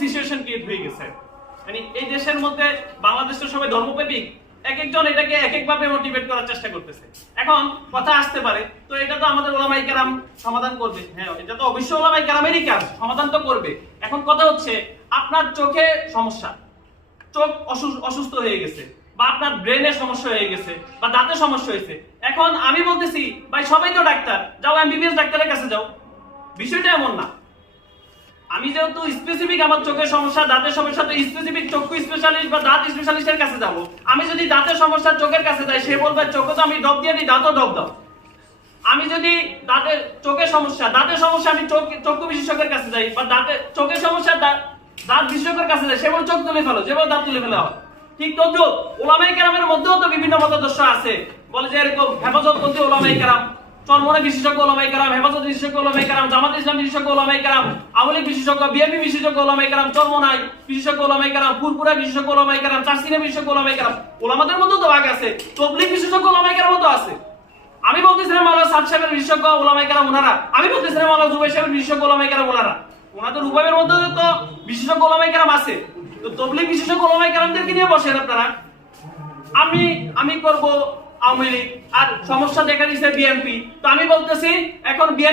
Situation create হয়ে গেছে, মানে এই দেশের মধ্যে বাংলাদেশের সবাই ধর্মপ্রেমিক, এক একজন এটাকে এক এক ভাবে মোটিভেট করার চেষ্টা করতেছে। এখন কথা আসতে পারে, তো এটা তো আমাদের ওলামায়ে কেরাম সমাধান করবে। হ্যাঁ, এটা তো অবশ্যই ওলামায়ে কেরামেরই কাজ, সমাধান তো করবে। এখন কথা হচ্ছে আপনার চোখে সমস্যা, চোখ অসুস্থ হয়ে গেছে, বা আপনার ব্রেনের সমস্যা হয়ে গেছে, বা দাঁতের সমস্যা হয়েছে। এখন আমি বলতেছি ভাই সবাই তো ডাক্তার, যাও এমবিবিএস ডাক্তারের কাছে যাও। বিষয়টা এমন না। আমি যেহেতু স্পেসিফিক আমার চোখের সমস্যা, দাঁতের সমস্যা, তো স্পেসিফিক চক্ষু স্পেশালিস্ট বা দাঁত স্পেশালিস্টের কাছে যাব। আমি যদি দাঁতের সমস্যা চোখের কাছে যাই, সে বলবে চোখে তো আমি ডব দিয়ে দিই, দাঁতও ডব দাও। আমি যদি দাঁতের চোখের সমস্যা, দাঁতের সমস্যা, আমি চক্ষু বিশেষজ্ঞের কাছে যাই, বা চোখের সমস্যা দাঁত বিশেষজ্ঞের কাছে যাই, সে বলে চোখ তুলে ফেলো, যে বলে দাঁত তুলে ফেলা হয়। ঠিক তদ্রুপ ওলামায়ে কেরামের মধ্যেও তো বিভিন্ন মতাদর্শ আছে। বলে যে এরকম হেফাজতপন্থী ওলামায়ে কেরাম, চরমনে বিশেষজ্ঞ ওলামায়ে কেরাম, হেফাজত বিশেষজ্ঞ ওলামায়ে কেরাম, জামাত ইসলাম বিশেষজ্ঞ ওলামায়ে কেরাম, আওয়ামী লীগ বিশেষজ্ঞ, বিএনপি বিশেষজ্ঞ ওলামায়ে কেরাম, চরমনাই বিশেষজ্ঞ ওলামায়ে কেরাম, ফুরপুরা বিশেষজ্ঞ ওলামায়ে কেরাম, চারসিনা বিশেষজ্ঞ ওলামায়ে কেরাম। ওলামাদের মধ্যেও তো ভাগ আছে, তবলিগ বিশেষজ্ঞ ওলামায়ে কেরামও তো আছে। আমি বলতেছিলাম মাওলানা সাদ সাহেবের বিশেষজ্ঞ ওলামায়ে কেরাম ওনারা, আমি বলতেছিলাম মাওলানা জুবাইর সাহেবের বিশেষজ্ঞ ওলামায়ে কেরাম ওনারা। ওনাদের উভয়ের মধ্যে তো বিশেষজ্ঞ ওলামায়ে কেরাম আছে। তো তবলিগ বিশেষজ্ঞ ওলামায়ে কেরামদেরকে নিয়ে বসেন আপনারা। আমি করব আওয়ামী লীগ, আর সমস্যা দেখা দিয়েছে বিএনপি। তো আমি বলতেছি এখন বিএনপি